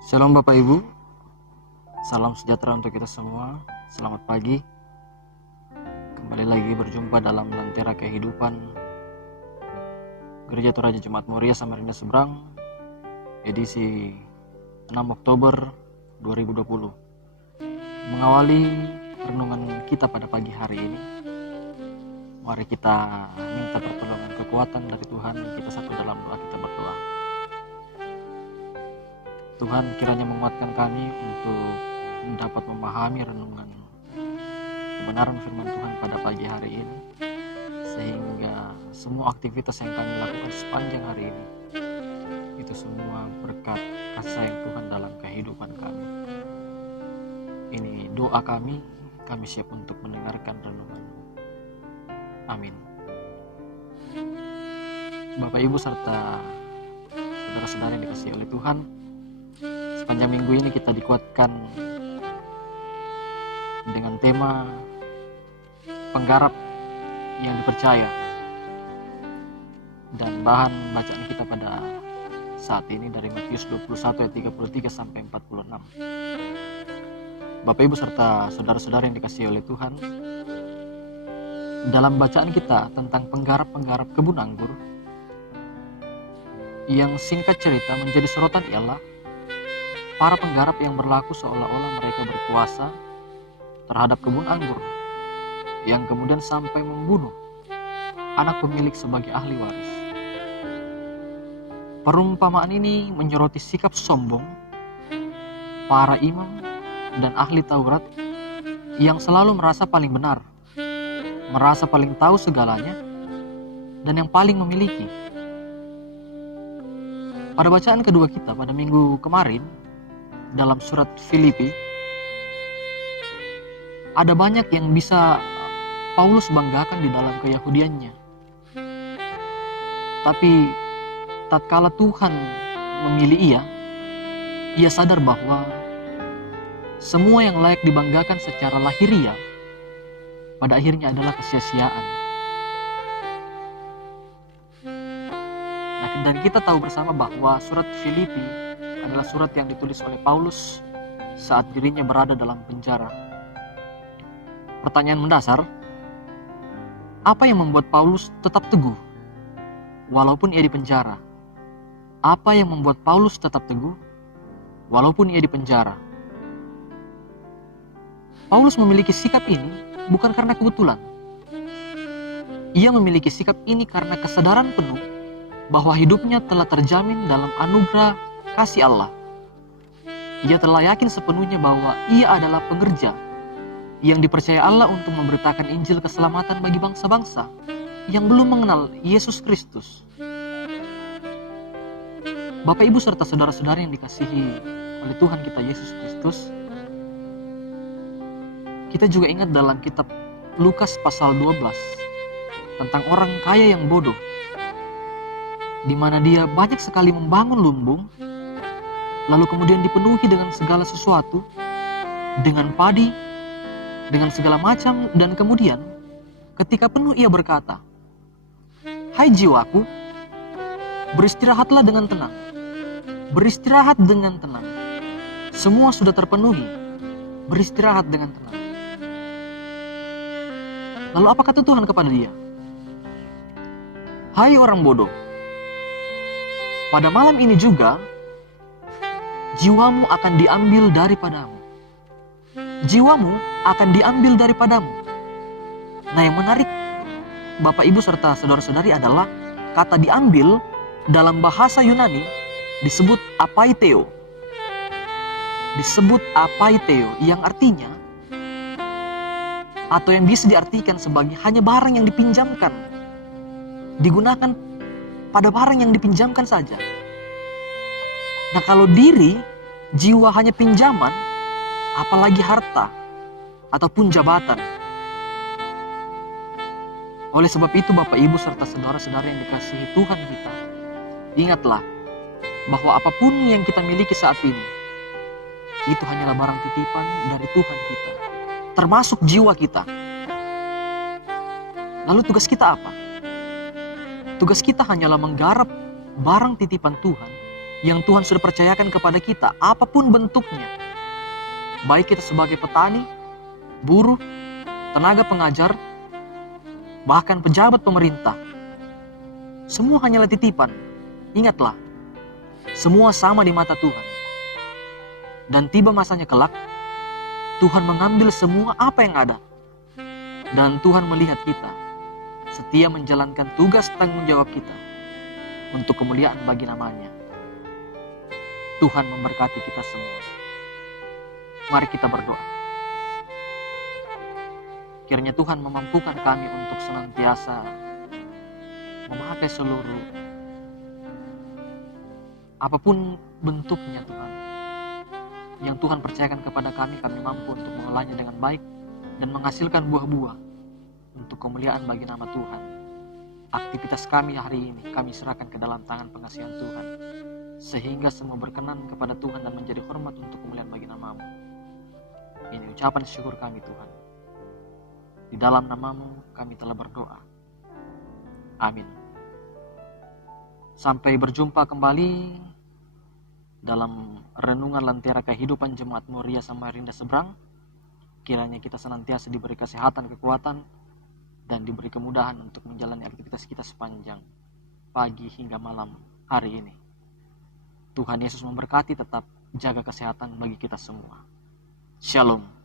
Shalom Bapak Ibu, salam sejahtera untuk kita semua. Selamat pagi. Kembali lagi berjumpa dalam Lentera Kehidupan Gereja Toraja Jemaat Muria Samarinda Seberang, edisi 6 Oktober 2020. Mengawali renungan kita pada pagi hari ini, mari kita minta pertolongan kekuatan dari Tuhan. Kita satu dalam doa, kita berdoa. Tuhan, kiranya menguatkan kami untuk dapat memahami renungan kebenaran firman Tuhan pada pagi hari ini, sehingga semua aktivitas yang kami lakukan sepanjang hari ini itu semua berkat kasih sayang Tuhan dalam kehidupan kami. Ini doa kami siap untuk mendengarkan renungan-Mu. Amin. Bapak Ibu serta saudara-saudara yang dikasihi oleh Tuhan, sepanjang minggu ini kita dikuatkan dengan tema penggarap yang dipercaya, dan bahan bacaan kita pada saat ini dari Matius 21 ayat 33 sampai 46. Bapak Ibu serta saudara-saudara yang dikasihi oleh Tuhan, dalam bacaan kita tentang penggarap-penggarap kebun anggur, yang singkat cerita menjadi sorotan ialah para penggarap yang berlaku seolah-olah mereka berkuasa terhadap kebun anggur, yang kemudian sampai membunuh anak pemilik sebagai ahli waris. Perumpamaan ini menyoroti sikap sombong para imam dan ahli Taurat yang selalu merasa paling benar, merasa paling tahu segalanya, dan yang paling memiliki. Pada bacaan kedua kita pada minggu kemarin, dalam surat Filipi, ada banyak yang bisa Paulus banggakan di dalam keyahudiannya. Tapi tatkala Tuhan memilih ia sadar bahwa semua yang layak dibanggakan secara lahiriah pada akhirnya adalah kesia-siaan. Nah, dan kita tahu bersama bahwa surat Filipi adalah surat yang ditulis oleh Paulus saat dirinya berada dalam penjara. Pertanyaan mendasar, apa yang membuat Paulus tetap teguh walaupun ia di penjara? Apa yang membuat Paulus tetap teguh walaupun ia di penjara? Paulus memiliki sikap ini bukan karena kebetulan. Ia memiliki sikap ini karena kesadaran penuh bahwa hidupnya telah terjamin dalam anugerah kasih Allah. Ia telah yakin sepenuhnya bahwa ia adalah pengerja yang dipercaya Allah untuk memberitakan Injil keselamatan bagi bangsa-bangsa yang belum mengenal Yesus Kristus. Bapak Ibu serta saudara-saudara yang dikasihi oleh Tuhan kita Yesus Kristus, kita juga ingat dalam kitab Lukas pasal 12 tentang orang kaya yang bodoh, di mana dia banyak sekali membangun lumbung, lalu kemudian dipenuhi dengan segala sesuatu, dengan padi, dengan segala macam, dan kemudian ketika penuh ia berkata, "Hai jiwaku, beristirahatlah dengan tenang, beristirahat dengan tenang, semua sudah terpenuhi, beristirahat dengan tenang." Lalu apa kata Tuhan kepada dia? "Hai orang bodoh, pada malam ini juga jiwamu akan diambil daripadamu. Jiwamu akan diambil daripadamu." Nah, yang menarik Bapak Ibu serta saudara-saudari adalah kata diambil dalam bahasa Yunani disebut apaiteo. Disebut apaiteo yang artinya atau yang bisa diartikan sebagai hanya barang yang dipinjamkan, digunakan pada barang yang dipinjamkan saja. Nah, kalau diri, jiwa hanya pinjaman, apalagi harta ataupun jabatan. Oleh sebab itu Bapak Ibu serta saudara-saudara yang dikasihi Tuhan kita, ingatlah bahwa apapun yang kita miliki saat ini, itu hanyalah barang titipan dari Tuhan kita, termasuk jiwa kita. Lalu tugas kita apa? Tugas kita hanyalah menggarap barang titipan Tuhan yang Tuhan sudah percayakan kepada kita, apapun bentuknya. Baik kita sebagai petani, buruh, tenaga pengajar, bahkan pejabat pemerintah. Semua hanyalah titipan. Ingatlah, semua sama di mata Tuhan. Dan tiba masanya kelak, Tuhan mengambil semua apa yang ada. Dan Tuhan melihat kita setia menjalankan tugas tanggung jawab kita untuk kemuliaan bagi namanya. Tuhan memberkati kita semua. Mari kita berdoa. Kiranya Tuhan memampukan kami untuk senantiasa memakai seluruh apapun bentuknya Tuhan, yang Tuhan percayakan kepada kami mampu untuk mengolahnya dengan baik dan menghasilkan buah-buah untuk kemuliaan bagi nama Tuhan. Aktivitas kami hari ini kami serahkan ke dalam tangan pengasihan Tuhan, sehingga semua berkenan kepada Tuhan dan menjadi hormat untuk kemuliaan bagi nama-Mu. Ini ucapan syukur kami Tuhan. Di dalam nama-Mu kami telah berdoa. Amin. Sampai berjumpa kembali dalam renungan Lentera Kehidupan Jemaat Moria Samarinda Seberang. Kiranya kita senantiasa diberi kesehatan, kekuatan, dan diberi kemudahan untuk menjalani aktivitas kita sepanjang pagi hingga malam hari ini. Tuhan Yesus memberkati, tetap jaga kesehatan bagi kita semua. Shalom.